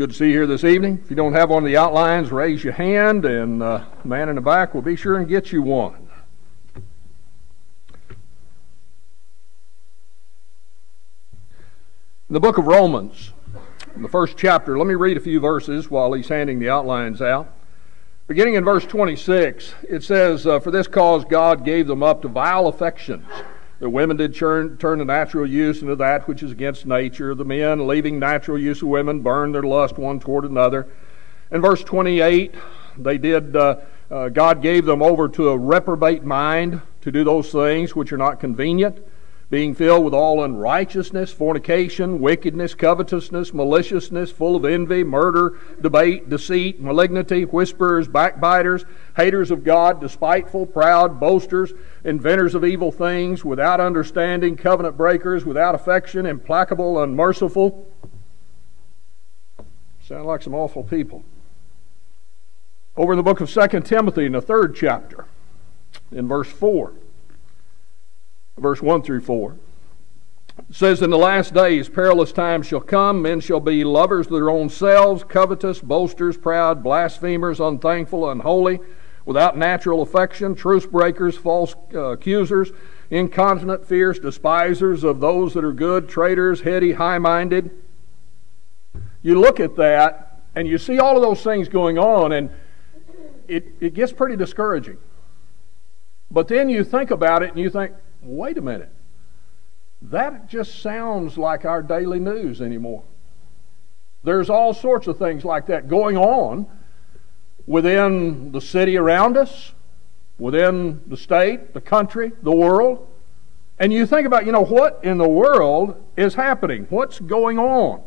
Good to see you here this evening. If you don't have one of the outlines, raise your hand, and the man in the back will be sure and get you one. In the book of Romans, in the first chapter, let me read a few verses while he's handing the outlines out. Beginning in verse 26, it says, "For this cause God gave them up to vile affections. The women did turn the natural use into that which is against nature. The men, leaving natural use of women, burned their lust one toward another." In verse 28, God gave them over to a reprobate mind to do those things which are not convenient, being filled with all unrighteousness, fornication, wickedness, covetousness, maliciousness, full of envy, murder, debate, deceit, malignity, whisperers, backbiters, haters of God, despiteful, proud, boasters, inventors of evil things, without understanding, covenant breakers, without affection, implacable, unmerciful. Sound like some awful people. Over in the book of 2 Timothy, in the 3rd chapter, in verse 4, verse 1 through 4. It says, "In the last days perilous times shall come. Men shall be lovers of their own selves, covetous, boasters, proud, blasphemers, unthankful, unholy, without natural affection, truce breakers, false accusers, incontinent, fierce, despisers of those that are good, traitors, heady, high-minded." You look at that, and you see all of those things going on, and it gets pretty discouraging. But then you think about it, and you think, wait a minute, that just sounds like our daily news anymore. There's all sorts of things like that going on within the city around us, within the state, the country, the world. And you think about, what in the world is happening? What's going on?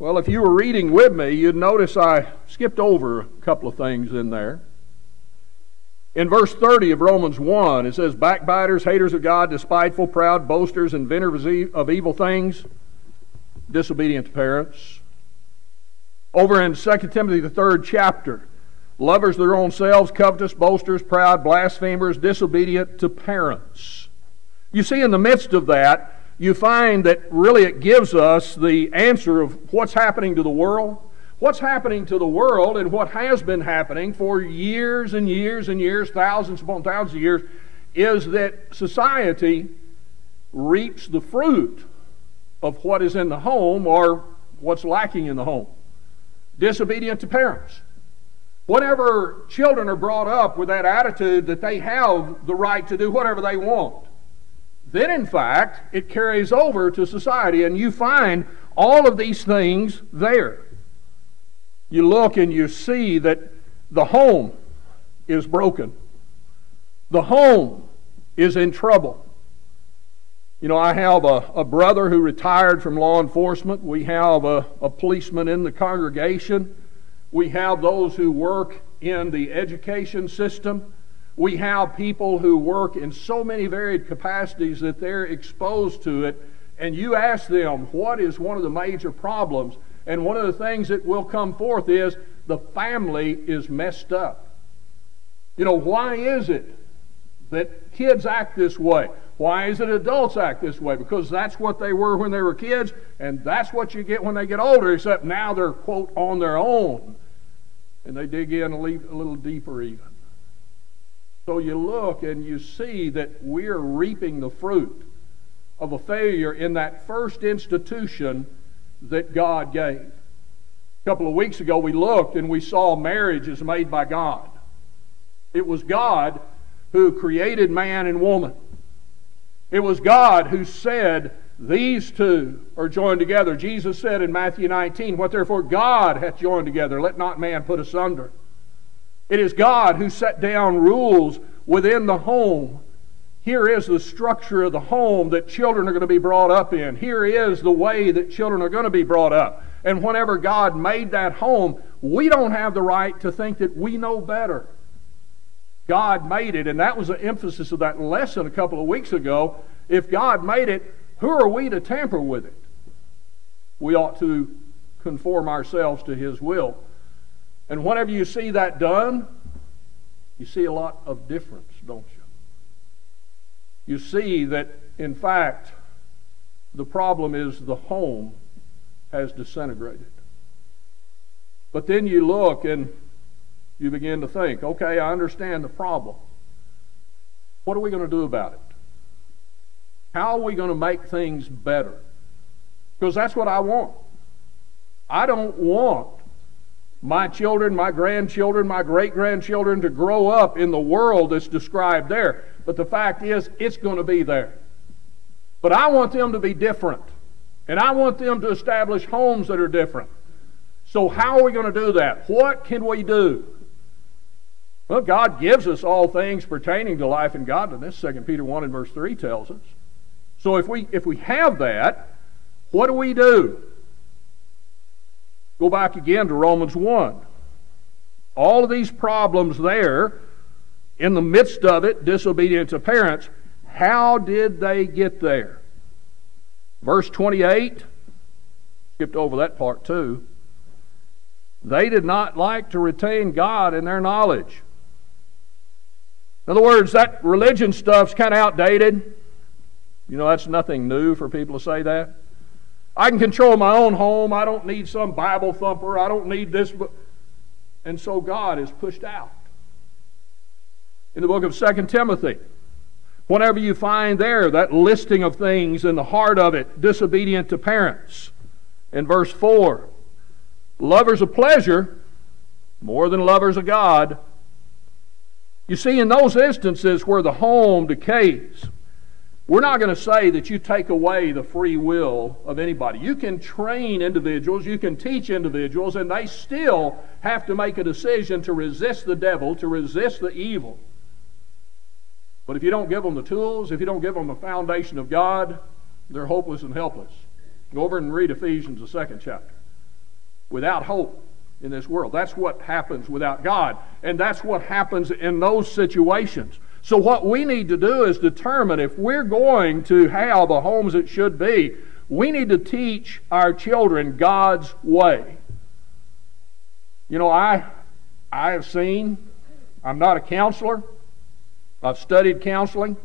Well, if you were reading with me, you'd notice I skipped over a couple of things in there. In verse 30 of Romans 1, it says, "Backbiters, haters of God, despiteful, proud, boasters, inventors of evil things, disobedient to parents." Over in 2 Timothy, the 3rd chapter, "Lovers of their own selves, covetous, boasters, proud, blasphemers, disobedient to parents." You see, in the midst of that, you find that really it gives us the answer of what's happening to the world. What's happening to the world, and what has been happening for years and years and years, thousands upon thousands of years, is that society reaps the fruit of what is in the home or what's lacking in the home. Disobedient to parents. Whenever children are brought up with that attitude that they have the right to do whatever they want, then in fact it carries over to society, and you find all of these things there. You look and you see that the home is broken. The home is in trouble. I have a brother who retired from law enforcement. We have a policeman in the congregation. We have those who work in the education system. We have people who work in so many varied capacities that they're exposed to it. And you ask them, what is one of the major problems? And one of the things that will come forth is the family is messed up. Why is it that kids act this way? Why is it adults act this way? Because that's what they were when they were kids, and that's what you get when they get older, except now they're, quote, on their own. And they dig in a little deeper even. So you look and you see that we're reaping the fruit of a failure in that first institution that God gave. A couple of weeks ago we looked and we saw marriage is made by God. It was God who created man and woman. It was God who said, these two are joined together. Jesus said in Matthew 19, "What therefore God hath joined together, let not man put asunder." It is God who set down rules within the home. Here is the structure of the home that children are going to be brought up in. Here is the way that children are going to be brought up. And whenever God made that home, we don't have the right to think that we know better. God made it, and that was the emphasis of that lesson a couple of weeks ago. If God made it, who are we to tamper with it? We ought to conform ourselves to His will. And whenever you see that done, you see a lot of difference, don't you? You see that, in fact, the problem is the home has disintegrated. But then you look and you begin to think, okay, I understand the problem. What are we going to do about it? How are we going to make things better? Because that's what I want. I don't want my children, my grandchildren, my great-grandchildren to grow up in the world that's described there. But the fact is, it's going to be there. But I want them to be different. And I want them to establish homes that are different. So how are we going to do that? What can we do? Well, God gives us all things pertaining to life and godliness. 2 Peter 1 and verse 3 tells us. So if we have that, what do we do? Go back again to Romans 1. All of these problems there, in the midst of it, disobedience to parents, how did they get there? Verse 28, skipped over that part too. They did not like to retain God in their knowledge. In other words, that religion stuff's kind of outdated. You know, that's nothing new for people to say that. I can control my own home. I don't need some Bible thumper. I don't need this. And so God is pushed out. In the book of 2 Timothy, whenever you find there that listing of things in the heart of it, disobedient to parents. In verse 4, lovers of pleasure more than lovers of God. You see, in those instances where the home decays, we're not going to say that you take away the free will of anybody. You can train individuals, you can teach individuals, and they still have to make a decision to resist the devil, to resist the evil. But if you don't give them the tools, if you don't give them the foundation of God, they're hopeless and helpless. Go over and read Ephesians, the 2nd chapter. Without hope in this world. That's what happens without God. And that's what happens in those situations. So what we need to do is determine if we're going to have the homes it should be, we need to teach our children God's way. You know, I have seen, I'm not a counselor, I've studied counseling,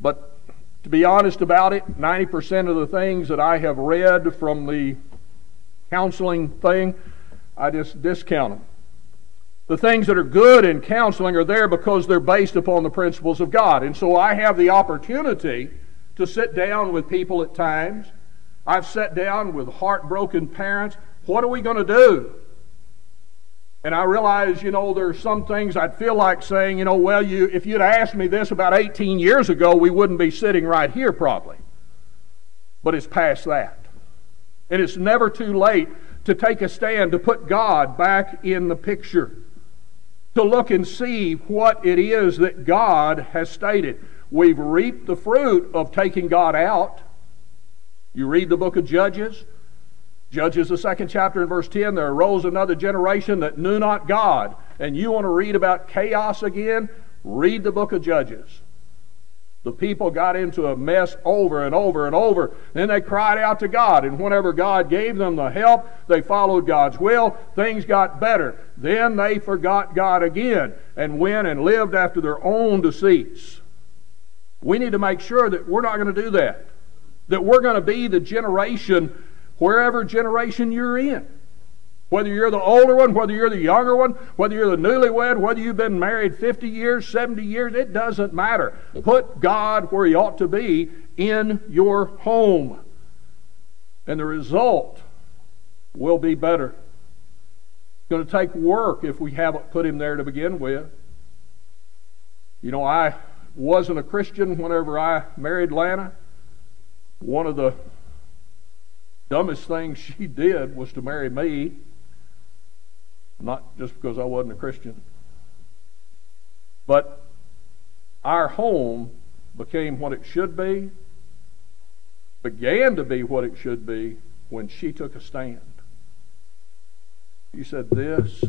but to be honest about it, 90% of the things that I have read from the counseling thing, I just discount them. The things that are good in counseling are there because they're based upon the principles of God. And so I have the opportunity to sit down with people at times. I've sat down with heartbroken parents. What are we going to do? And I realize, you know, there's some things I'd feel like saying, you know, well, if you'd asked me this about 18 years ago, we wouldn't be sitting right here probably. But it's past that. And it's never too late to take a stand, to put God back in the picture, to look and see what it is that God has stated. We've reaped the fruit of taking God out. You read the book of Judges. Judges, the 2nd chapter and verse 10, there arose another generation that knew not God. And you want to read about chaos again? Read the book of Judges. The people got into a mess over and over and over. Then they cried out to God, and whenever God gave them the help, they followed God's will. Things got better. Then they forgot God again and went and lived after their own deceits. We need to make sure that we're not going to do that. That we're going to be the generation, wherever generation you're in. Whether you're the older one, whether you're the younger one, whether you're the newlywed, whether you've been married 50 years, 70 years, it doesn't matter. Put God where He ought to be in your home. And the result will be better. It's going to take work if we haven't put Him there to begin with. You know, I wasn't a Christian whenever I married Lana. One of the dumbest things she did was to marry me. Not just because I wasn't a Christian. But our home became what it should be, began to be what it should be when she took a stand. She said, this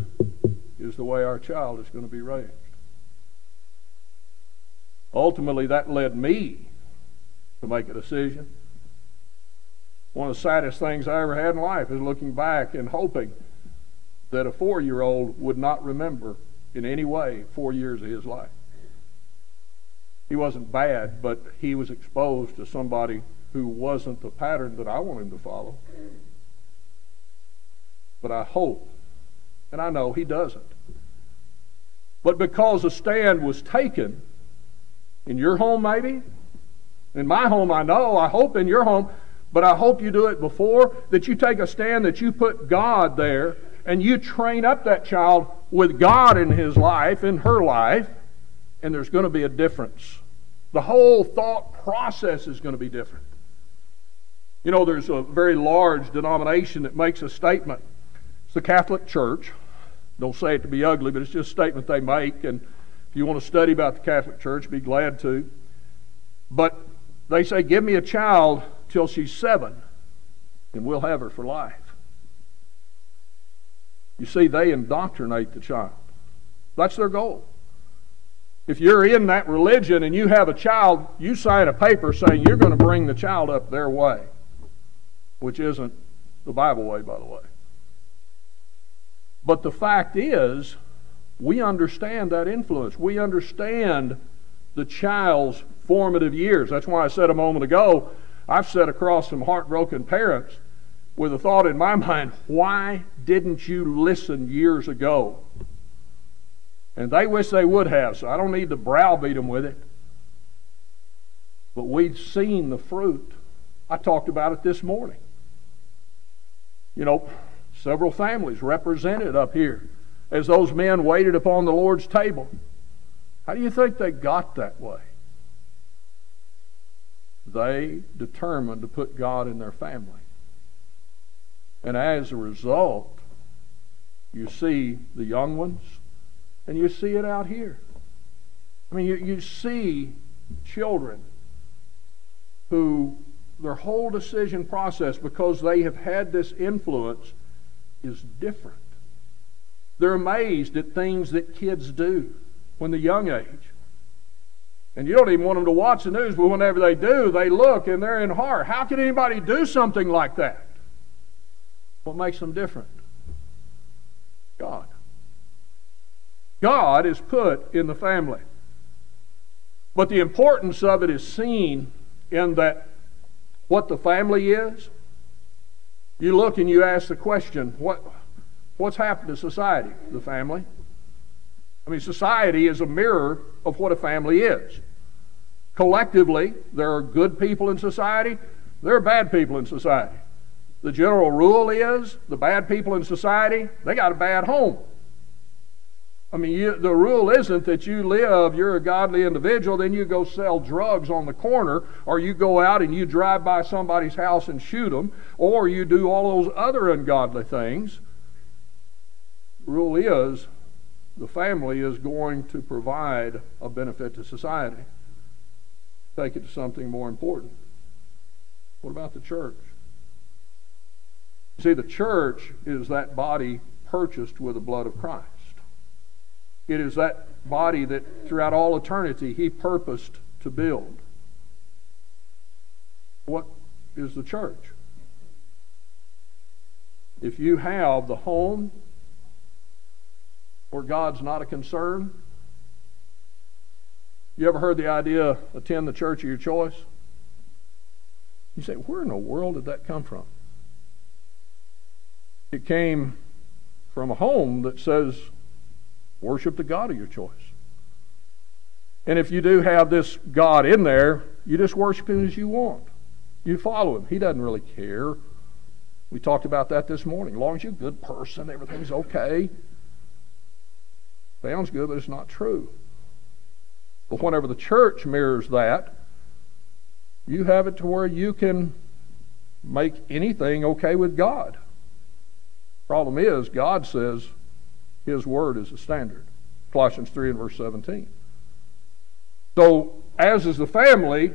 is the way our child is going to be raised. Ultimately, that led me to make a decision. One of the saddest things I ever had in life is looking back and hoping that a 4-year-old would not remember in any way 4 years of his life. He wasn't bad, but he was exposed to somebody who wasn't the pattern that I want him to follow. But I hope And I know he doesn't. But because a stand was taken, in your home maybe, in my home I know, I hope in your home, but I hope you do it before, that you take a stand, that you put God there, and you train up that child with God in his life, in her life, and there's going to be a difference. The whole thought process is going to be different. You know, there's a very large denomination that makes a statement. It's the Catholic Church. Don't say it to be ugly, but it's just a statement they make, and if you want to study about the Catholic Church, be glad to. But they say, give me a child till she's 7, and we'll have her for life. You see, they indoctrinate the child. That's their goal. If you're in that religion and you have a child, you sign a paper saying you're going to bring the child up their way, which isn't the Bible way, by the way. But the fact is, we understand that influence. We understand the child's formative years. That's why I said a moment ago, I've sat across some heartbroken parents with a thought in my mind, why didn't you listen years ago? And they wish they would have, so I don't need to browbeat them with it. But we've seen the fruit. I talked about it this morning. You know, several families represented up here as those men waited upon the Lord's table. How do you think they got that way? They determined to put God in their family. And as a result, you see the young ones, and you see it out here. I mean, you see children who their whole decision process, because they have had this influence, is different. They're amazed at things that kids do when they're young age. And you don't even want them to watch the news, but whenever they do, they look and they're in horror. How can anybody do something like that? What makes them different? God. God is put in the family. But the importance of it is seen in that what the family is. You look and you ask the question, what's happened to society? The family. I mean, society is a mirror of what a family is. Collectively, there are good people in society, there are bad people in society. The general rule is the bad people in society, they got a bad home. I mean, the rule isn't that you live, you're a godly individual, then you go sell drugs on the corner, or you go out and you drive by somebody's house and shoot them, or you do all those other ungodly things. The rule is the family is going to provide a benefit to society. Take it to something more important. What about the church? See, the church is that body purchased with the blood of Christ. It is that body that throughout all eternity He purposed to build. What is the church? If you have the home where God's not a concern, you ever heard the idea, attend the church of your choice? You say, where in the world did that come from? It came from a home that says, worship the God of your choice. And if you do have this God in there, you just worship Him as you want. You follow Him. He doesn't really care. We talked about that this morning. As long as you're a good person, everything's okay. Sounds good, but it's not true. But whenever the church mirrors that, you have it to where you can make anything okay with God. Problem is, God says His Word is the standard. Colossians 3 and verse 17. So, as is the family,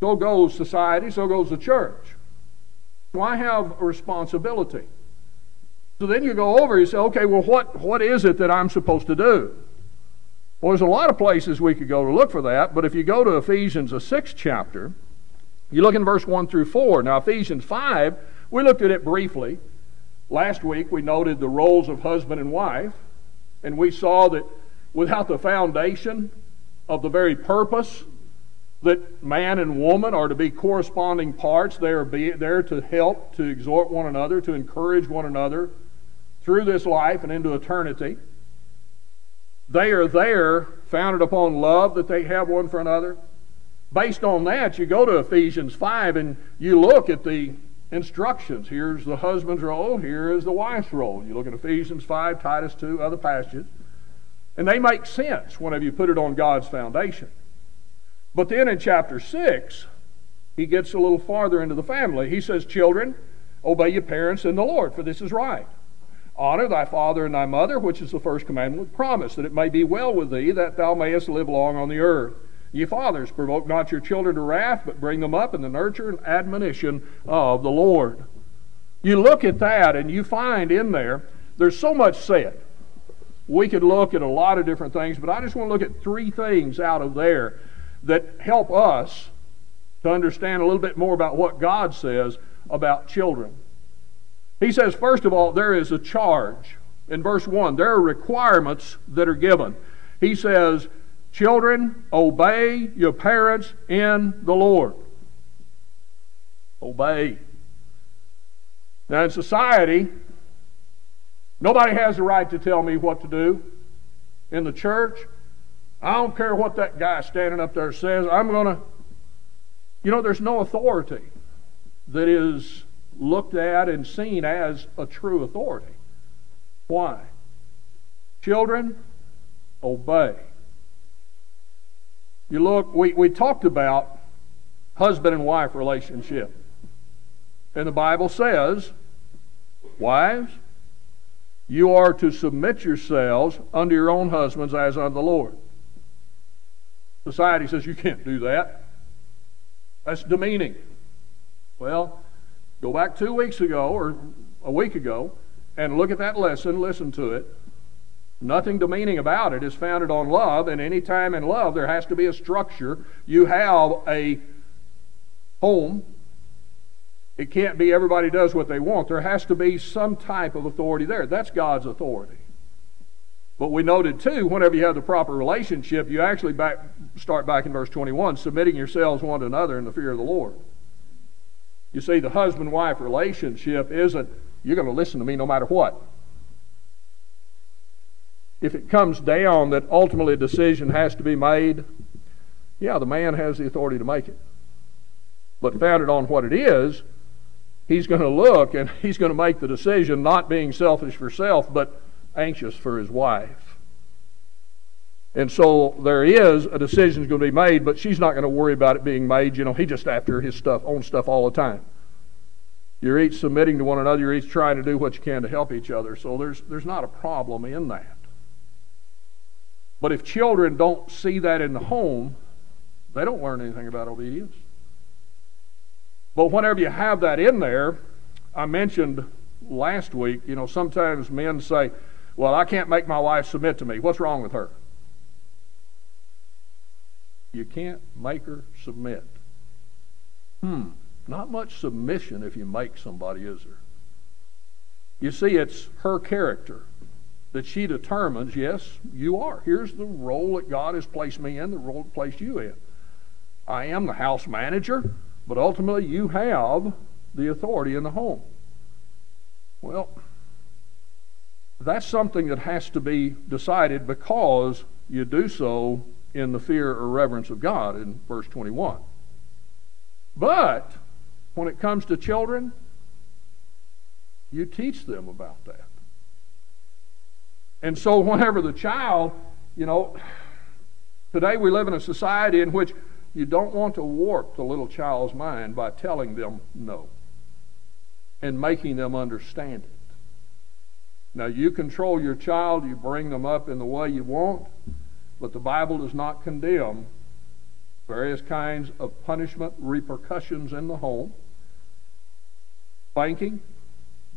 so goes society, so goes the church. So I have a responsibility. So then you go over, you say, okay, well, what is it that I'm supposed to do? Well, there's a lot of places we could go to look for that, but if you go to Ephesians, the 6th chapter, you look in verse 1 through 4. Now, Ephesians 5, we looked at it briefly. Last week, we noted the roles of husband and wife, and we saw that without the foundation of the very purpose that man and woman are to be corresponding parts, they are there to help, to exhort one another, to encourage one another, through this life and into eternity. They are there, founded upon love that they have one for another. Based on that, you go to Ephesians 5 and you look at the instructions. Here's the husband's role, here is the wife's role. You look at Ephesians 5, Titus 2, other passages, and they make sense whenever you put it on God's foundation. But then in chapter 6, he gets a little farther into the family. He says, children, obey your parents in the Lord, for this is right. Honor thy father and thy mother, which is the first commandment with promise, that it may be well with thee, that thou mayest live long on the earth. Ye fathers, provoke not your children to wrath, but bring them up in the nurture and admonition of the Lord. You look at that and you find in there, there's so much said. We could look at a lot of different things, but I just want to look at 3 things out of there that help us to understand a little bit more about what God says about children. He says, first of all, there is a charge. In verse 1, there are requirements that are given. He says, children, obey your parents in the Lord. Obey. Now in society, nobody has the right to tell me what to do. In the church, I don't care what that guy standing up there says. I'm going to... there's no authority that is looked at and seen as a true authority. Why? Children, obey. You look, we talked about husband and wife relationship. And the Bible says, wives, you are to submit yourselves unto your own husbands as unto the Lord. Society says you can't do that. That's demeaning. Well, go back 2 weeks ago or a week ago and look at that lesson, listen to it. Nothing demeaning about it. It's founded on love, and any time in love there has to be a structure. You have a home. It can't be everybody does what they want. There has to be some type of authority there. That's God's authority. But we noted too, whenever you have the proper relationship, you actually start back in verse 21, submitting yourselves one to another in the fear of the Lord. You see, the husband-wife relationship isn't, you're going to listen to me no matter what. If it comes down that ultimately a decision has to be made, yeah, the man has the authority to make it. But founded on what it is, he's going to look and he's going to make the decision, not being selfish for self, but anxious for his wife. And so there is a decision going to be made, but she's not going to worry about it being made. He's just after his own stuff all the time. You're each submitting to one another. You're each trying to do what you can to help each other. So there's not a problem in that. But if children don't see that in the home, they don't learn anything about obedience. But whenever you have that in there, I mentioned last week, sometimes men say, well, I can't make my wife submit to me. What's wrong with her? You can't make her submit. Not much submission if you make somebody, is there? You see, it's her character that she determines, yes, you are. Here's the role that God has placed me in, the role that placed you in. I am the house manager, but ultimately you have the authority in the home. Well, that's something that has to be decided because you do so in the fear or reverence of God in verse 21. But when it comes to children, you teach them about that. And so whenever the child, today we live in a society in which you don't want to warp the little child's mind by telling them no and making them understand it. Now, you control your child, you bring them up in the way you want, but the Bible does not condemn various kinds of punishment, repercussions in the home. Spanking,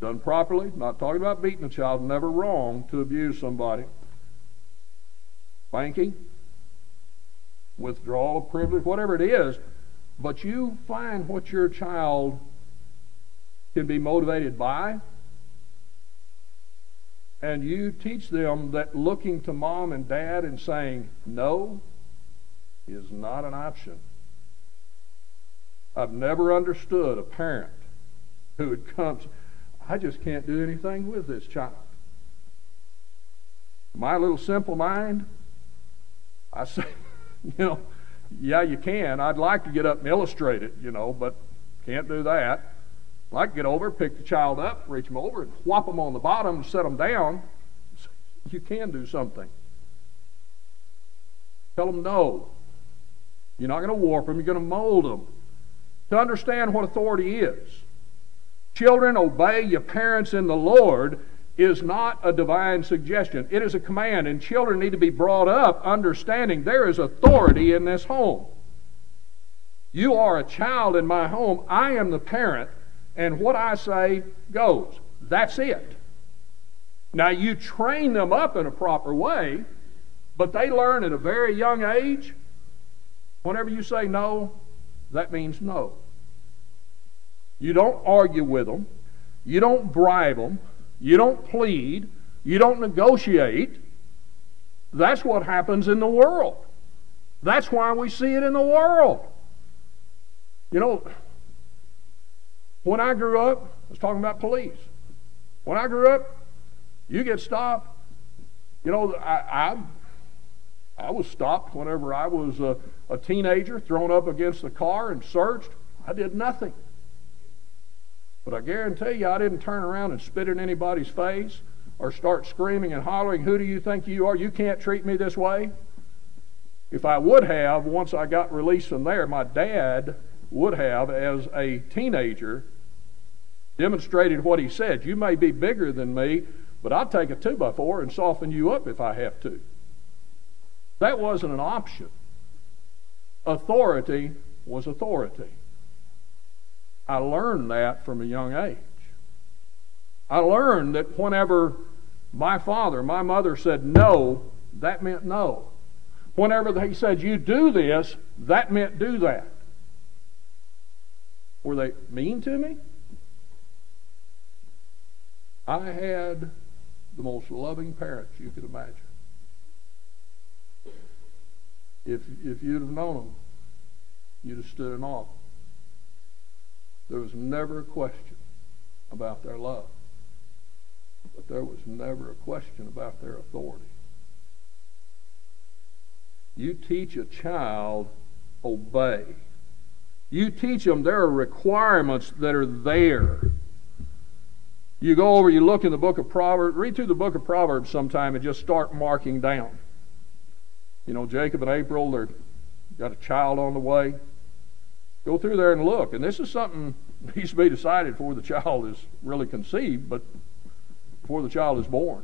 done properly, not talking about beating a child, never wrong to abuse somebody. Spanking, withdrawal of privilege, whatever it is, but you find what your child can be motivated by, and you teach them that looking to mom and dad and saying no is not an option. I've never understood a parent who would come, I just can't do anything with this child. My little simple mind, I say, yeah, you can. I'd like to get up and illustrate it, but can't do that. I'd like to get over, pick the child up, reach them over, and whop them on the bottom and set them down. You can do something. Tell them no. You're not going to warp them, you're going to mold them to understand what authority is. Children, obey your parents in the Lord is not a divine suggestion. It is a command, and children need to be brought up understanding there is authority in this home. You are a child in my home. I am the parent, and what I say goes. That's it. Now, you train them up in a proper way, but they learn at a very young age, whenever you say no, that means no. You don't argue with them. You don't bribe them. You don't plead. You don't negotiate. That's what happens in the world. That's why we see it in the world. When I grew up, I was talking about police. When I grew up, you get stopped. I was stopped whenever I was a teenager, thrown up against the car and searched. I did nothing. But I guarantee you, I didn't turn around and spit in anybody's face or start screaming and hollering, "Who do you think you are? You can't treat me this way." If I would have, once I got released from there, my dad would have, as a teenager, demonstrated what he said. You may be bigger than me, but I'll take a 2x4 and soften you up if I have to. That wasn't an option. Authority was authority. I learned that from a young age. I learned that whenever my father, my mother said no, that meant no. Whenever they said, you do this, that meant do that. Were they mean to me? I had the most loving parents you could imagine. If you'd have known them, you'd have stood in awe. There was never a question about their love, but there was never a question about their authority. You teach a child, obey. You teach them there are requirements that are there. You go over, you look in the book of Proverbs, read through the book of Proverbs sometime and just start marking down. Jacob and April, they've got a child on the way. Go through there and look. And this is something that needs to be decided before the child is really conceived, but before the child is born.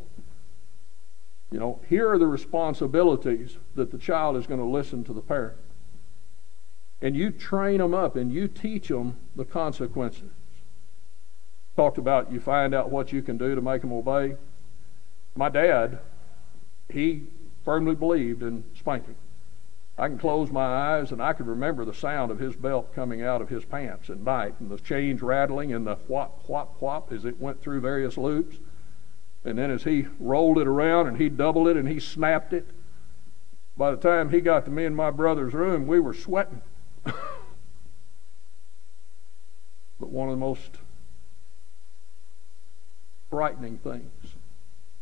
Here are the responsibilities that the child is going to listen to the parent. And you train them up and you teach them the consequences. Talked about you find out what you can do to make them obey. My dad, he firmly believed in spanking. I can close my eyes and I can remember the sound of his belt coming out of his pants at night and the chains rattling and the whop, whop, whop as it went through various loops. And then as he rolled it around and he doubled it and he snapped it, by the time he got to me and my brother's room, we were sweating. But one of the most frightening things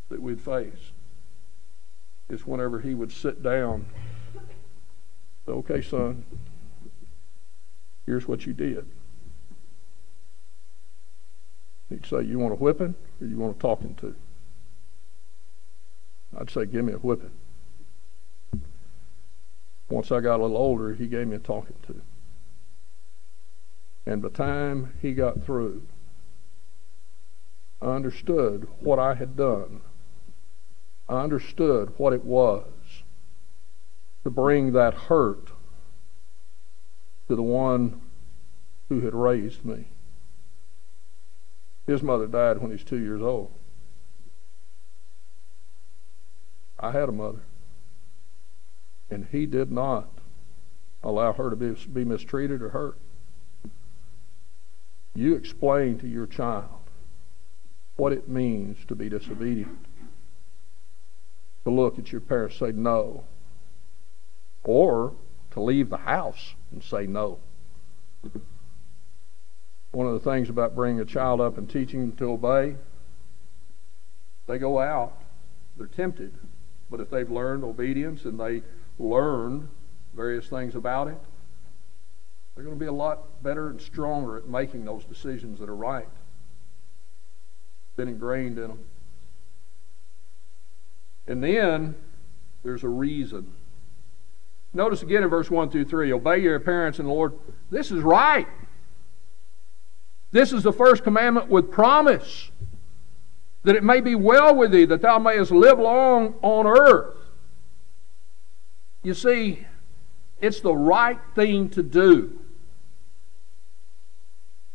that we'd face is whenever he would sit down. Okay, son, here's what you did. He'd say, you want a whipping or you want a talking to? I'd say, give me a whipping. Once I got a little older, he gave me a talking to. And by the time he got through, I understood what I had done. I understood what it was to bring that hurt to the one who had raised me. His mother died when he was 2 years old. I had a mother, and he did not allow her to be mistreated or hurt. You explain to your child what it means to be disobedient, to look at your parents and say no, or to leave the house and say no. One of the things about bringing a child up and teaching them to obey, they go out, they're tempted, But if they've learned obedience and they learned various things about it, they're going to be a lot better and stronger at making those decisions that are right. Been ingrained in them. And then there's a reason. Notice again in verse 1 through 3, obey your parents in the Lord. This is right. This is the first commandment with promise, that it may be well with thee, that thou mayest live long on earth. You see, it's the right thing to do.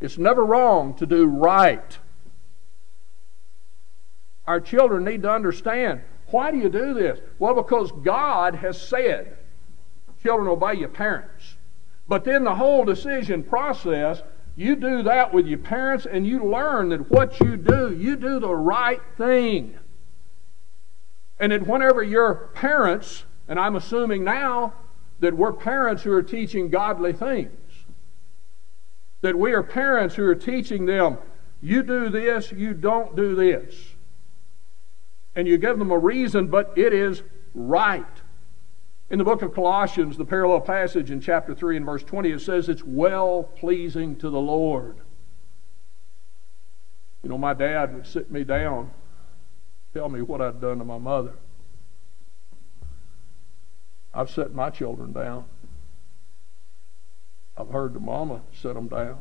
It's never wrong to do right. Our children need to understand, why do you do this? Well, because God has said, children, obey your parents. But then the whole decision process, you do that with your parents and you learn that what you do the right thing. And that whenever your parents, and I'm assuming now that we're parents who are teaching godly things, that we are parents who are teaching them, you do this, you don't do this. And you give them a reason, but it is right. In the book of Colossians, the parallel passage in chapter 3 and verse 20, it says it's well-pleasing to the Lord. You know, my dad would sit me down, tell me what I'd done to my mother. I've set my children down. I've heard the mama set them down.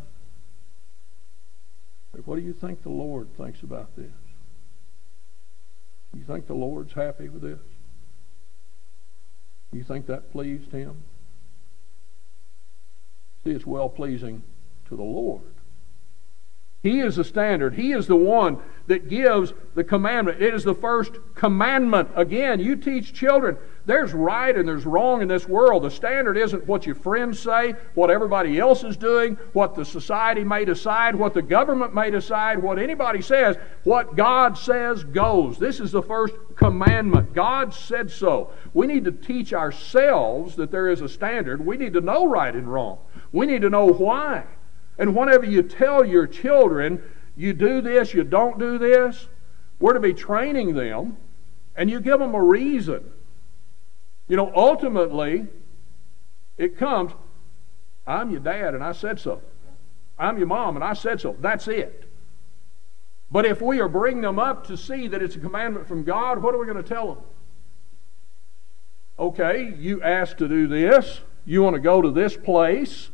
But what do you think the Lord thinks about this? You think the Lord's happy with this? You think that pleased Him? See, it's well-pleasing to the Lord. He is the standard. He is the one that gives the commandment. It is the first commandment. Again, you teach children, there's right and there's wrong in this world. The standard isn't what your friends say, what everybody else is doing, what the society may decide, what the government may decide, what anybody says. What God says goes. This is the first commandment. God said so. We need to teach ourselves that there is a standard. We need to know right and wrong. We need to know why. And whenever you tell your children, you do this, you don't do this, we're to be training them, and you give them a reason. You know, ultimately, it comes, I'm your dad and I said so. I'm your mom and I said so. That's it. But if we are bringing them up to see that it's a commandment from God, what are we going to tell them? Okay, you asked to do this. You want to go to this place.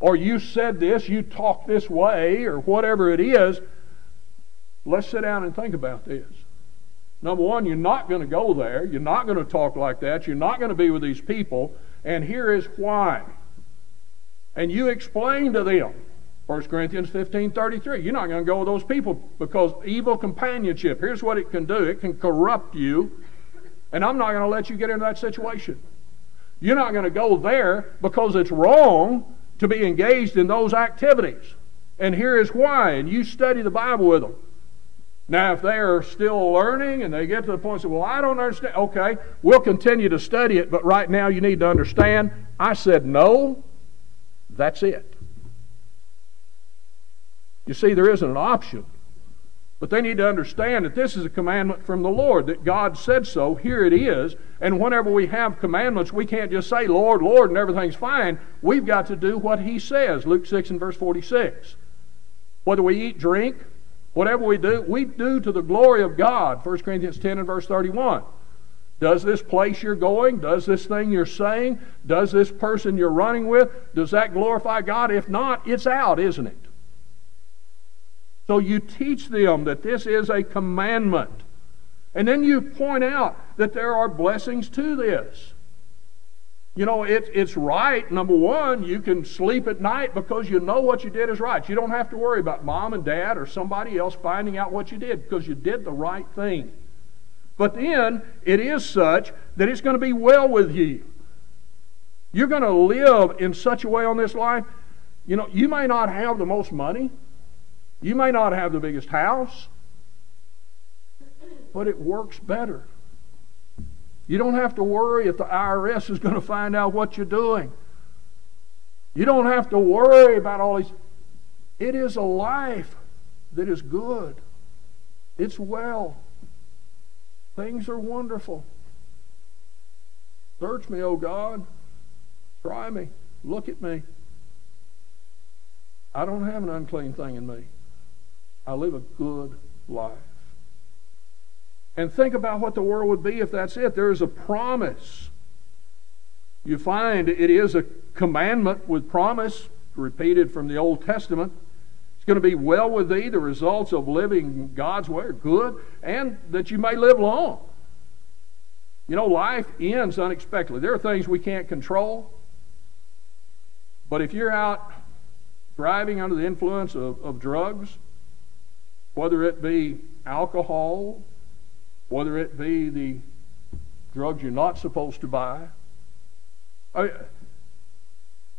Or you said this, you talk this way, or whatever it is. Let's sit down and think about this. Number one, you're not going to go there. You're not going to talk like that. You're not going to be with these people. And here is why. And you explain to them. 1 Corinthians 15:33. You're not going to go with those people because evil companionship. Here's what it can do. It can corrupt you. And I'm not going to let you get into that situation. You're not going to go there because it's wrong to be engaged in those activities. And here is why. And you study the Bible with them. Now, if they are still learning and they get to the point and say, well, I don't understand. Okay, we'll continue to study it, but right now you need to understand, I said no, that's it. You see, there isn't an option. But they need to understand that this is a commandment from the Lord, that God said so, here it is. And whenever we have commandments, we can't just say, Lord, Lord, and everything's fine. We've got to do what He says. Luke 6 and verse 46. Whether we eat, drink, whatever we do to the glory of God. 1 Corinthians 10 and verse 31. Does this place you're going, does this thing you're saying, does this person you're running with, does that glorify God? If not, it's out, isn't it? So you teach them that this is a commandment. And then you point out that there are blessings to this. You know, it's right. Number one, you can sleep at night because you know what you did is right. You don't have to worry about mom and dad or somebody else finding out what you did because you did the right thing. But then it is such that it's going to be well with you. You're going to live in such a way on this life. You know, you may not have the most money. You may not have the biggest house, but it works better. You don't have to worry if the IRS is going to find out what you're doing. You don't have to worry about all these. It is a life that is good. It's well. Things are wonderful. Search me, O God. Try me. Look at me. I don't have an unclean thing in me. I live a good life. And think about what the world would be if that's it. There is a promise. You find it is a commandment with promise, repeated from the Old Testament. It's going to be well with thee, the results of living God's way are good, and that you may live long. You know, life ends unexpectedly. There are things we can't control. But if you're out driving under the influence of drugs, whether it be alcohol, whether it be the drugs you're not supposed to buy,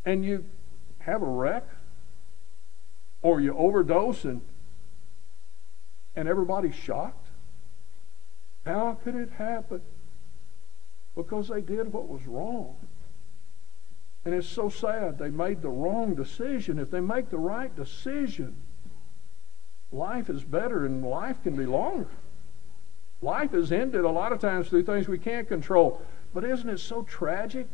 and you have a wreck, or you overdose and everybody's shocked. How could it happen? Because they did what was wrong. And it's so sad they made the wrong decision. If they make the right decision, life is better and life can be longer. Life is ended a lot of times through things we can't control. But isn't it so tragic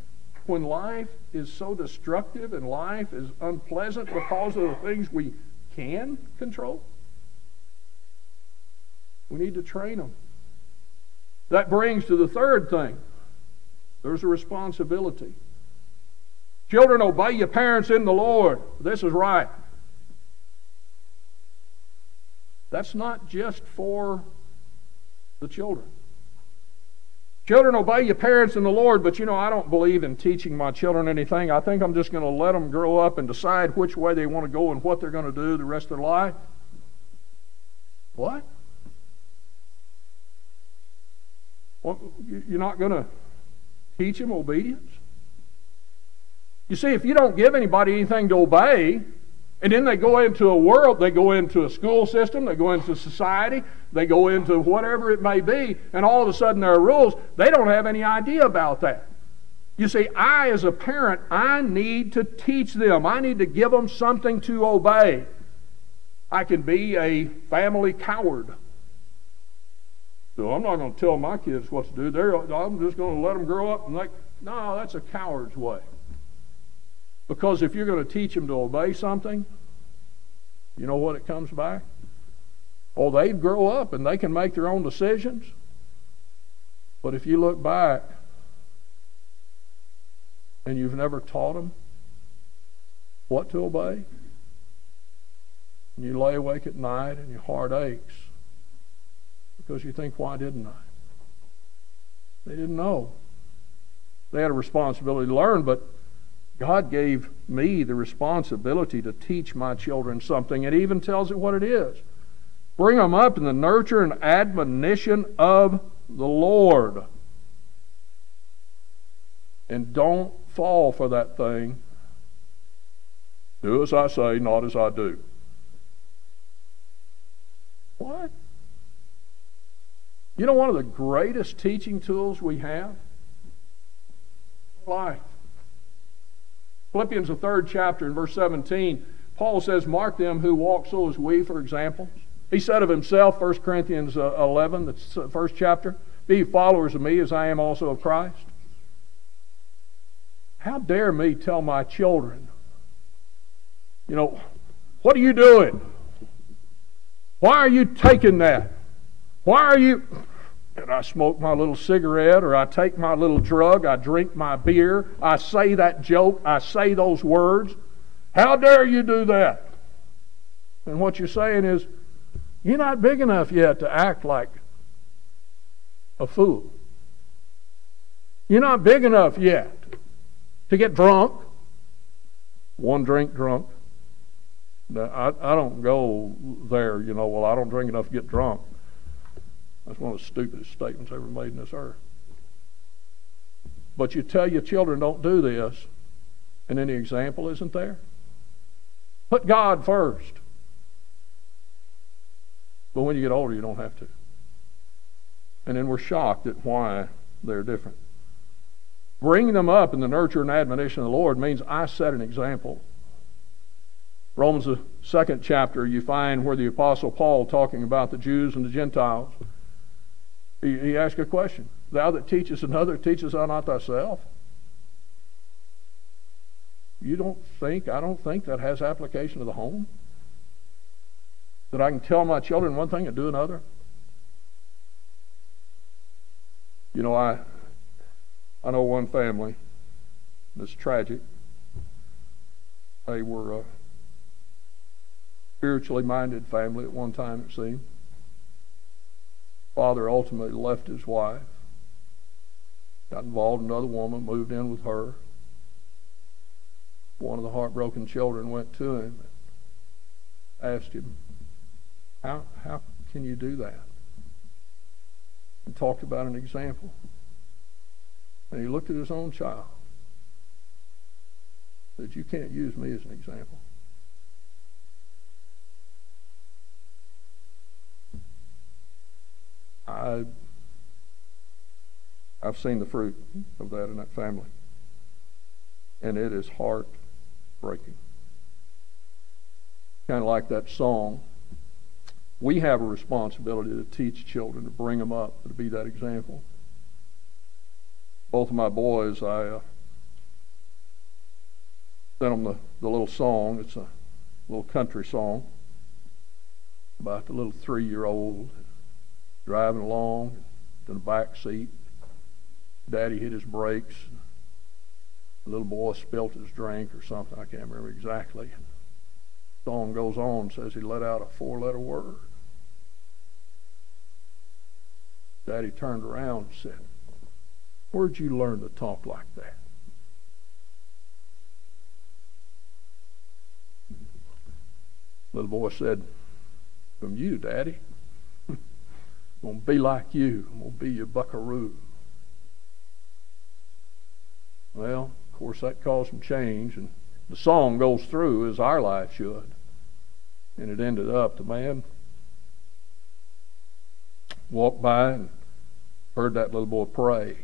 when life is so destructive and life is unpleasant because of the things we can control? We need to train them. That brings to the third thing. There's a responsibility. Children, obey your parents in the Lord. This is right. That's not just for the children. Children, obey your parents in the Lord, but I don't believe in teaching my children anything. I think I'm just going to let them grow up and decide which way they want to go and what they're going to do the rest of their life. What? Well, you're not going to teach them obedience? You see, if you don't give anybody anything to obey, and then they go into a world, they go into a school system, they go into society, they go into whatever it may be, and all of a sudden there are rules, they don't have any idea about that. You see, as a parent, I need to teach them. I need to give them something to obey. I can be a family coward. So I'm not going to tell my kids what to do. I'm just going to let them grow up and no, that's a coward's way. Because if you're going to teach them to obey something, you know what it comes back? Oh, they grow up and they can make their own decisions. But if you look back and you've never taught them what to obey, and you lay awake at night and your heart aches because you think, why didn't I? They didn't know. They had a responsibility to learn, but God gave me the responsibility to teach my children something. It even tells it what it is. Bring them up in the nurture and admonition of the Lord. And don't fall for that thing. Do as I say, not as I do. What? You know, one of the greatest teaching tools we have? Life. Philippians, the 3rd chapter, in verse 17, Paul says, mark them who walk so as we, for example. He said of himself, 1 Corinthians 11, the 1st chapter, be followers of me as I am also of Christ. How dare me tell my children, what are you doing? Why are you taking that? Why are you... And I smoke my little cigarette, or I take my little drug, I drink my beer, I say that joke, I say those words. How dare you do that? And what you're saying is, you're not big enough yet to act like a fool. You're not big enough yet to get drunk. One drink drunk. Now, I don't go there, well, I don't drink enough to get drunk. That's one of the stupidest statements ever made in this earth. But you tell your children don't do this, and then the example isn't there. Put God first. But when you get older, you don't have to. And then we're shocked at why they're different. Bringing them up in the nurture and admonition of the Lord means I set an example. Romans, the 2nd chapter, you find where the Apostle Paul talking about the Jews and the Gentiles. He asked a question. Thou that teachest another, teachest thou not thyself? I don't think that has application to the home? That I can tell my children one thing and do another? You know, I know one family that's tragic. They were a spiritually minded family at one time, it seemed. Father ultimately left his wife, got involved in another woman, moved in with her. One of the heartbroken children went to him and asked him, how can you do that? And talked about an example. And he looked at his own child. Said, you can't use me as an example. I've seen the fruit of that in that family. And it is heartbreaking. Kind of like that song. We have a responsibility to teach children, to bring them up, to be that example. Both of my boys, I sent them the little song. It's a little country song about the little 3-year-old driving along in the back seat. Daddy hit his brakes. The little boy spilt his drink or something. I can't remember exactly. The song goes on and says he let out a 4-letter word. Daddy turned around and said, where'd you learn to talk like that? Little boy said, from you, Daddy. I'm going to be like you. I'm going to be your buckaroo. Well, of course, that caused some change, and the song goes through as our life should. And it ended up, the man walked by and heard that little boy pray.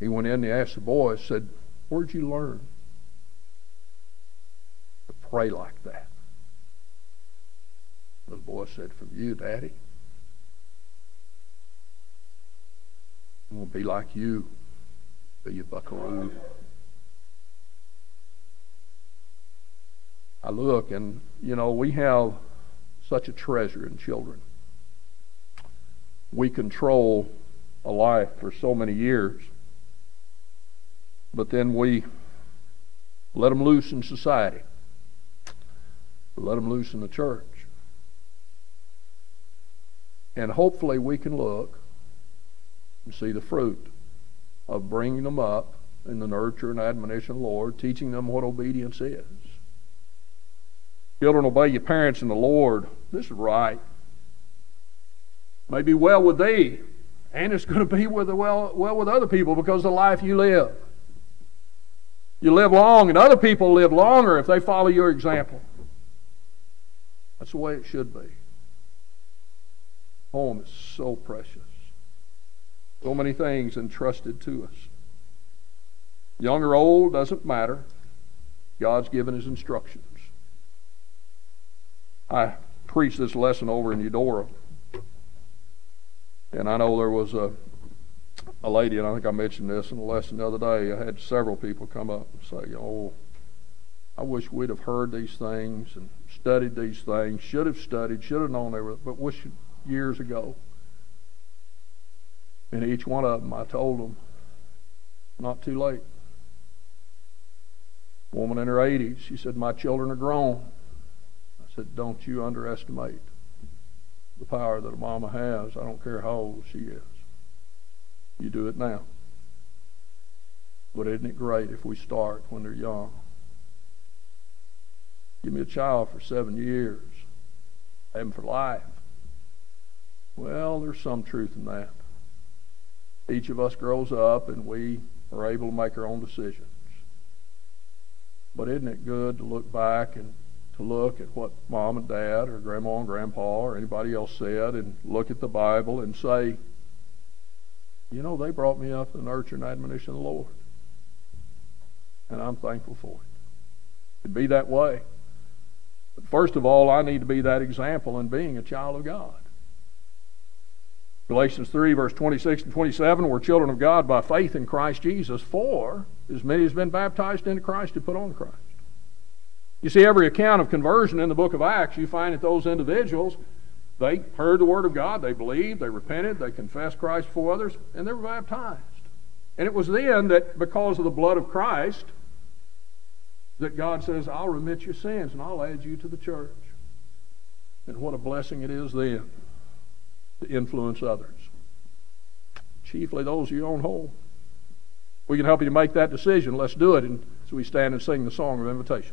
He went in and he asked the boy, said, where'd you learn to pray like that? The little boy said, from you, Daddy. I'm going to be like you, be your buckaroo. I look and, you know, we have such a treasure in children. We control a life for so many years, but then we let them loose in society. We let them loose in the church. And hopefully we can look and see the fruit of bringing them up in the nurture and admonition of the Lord, teaching them what obedience is. Children, obey your parents in the Lord. This is right. May be well with thee, and it's going to be well with other people because of the life you live. You live long, and other people live longer if they follow your example. That's the way it should be. Home is so precious. So many things entrusted to us. Young or old, doesn't matter. God's given His instructions. I preached this lesson over in Eudora. And I know there was a lady, and I think I mentioned this in the lesson the other day. I had several people come up and say, oh, I wish we'd have heard these things and studied these things. Should have studied, should have known they were, but wish years ago. And each one of them, I told them, not too late. A woman in her 80s, she said, my children are grown. I said, don't you underestimate the power that a mama has. I don't care how old she is. You do it now. But isn't it great if we start when they're young? Give me a child for 7 years. Have him for life. Well, there's some truth in that. Each of us grows up and we are able to make our own decisions. But isn't it good to look back and to look at what mom and dad or grandma and grandpa or anybody else said and look at the Bible and say, you know, they brought me up in the nurture and admonition of the Lord. And I'm thankful for it. It'd be that way. But first of all, I need to be that example in being a child of God. Galatians 3, verse 26 and 27, we're children of God by faith in Christ Jesus, for as many as have been baptized into Christ to put on Christ. You see, every account of conversion in the book of Acts, you find that those individuals, they heard the Word of God, they believed, they repented, they confessed Christ before others, and they were baptized. And it was then that because of the blood of Christ, that God says, I'll remit your sins and I'll add you to the church. And what a blessing it is then to influence others, chiefly those of your own home. We can help you to make that decision. Let's do it as we stand and sing the song of invitation.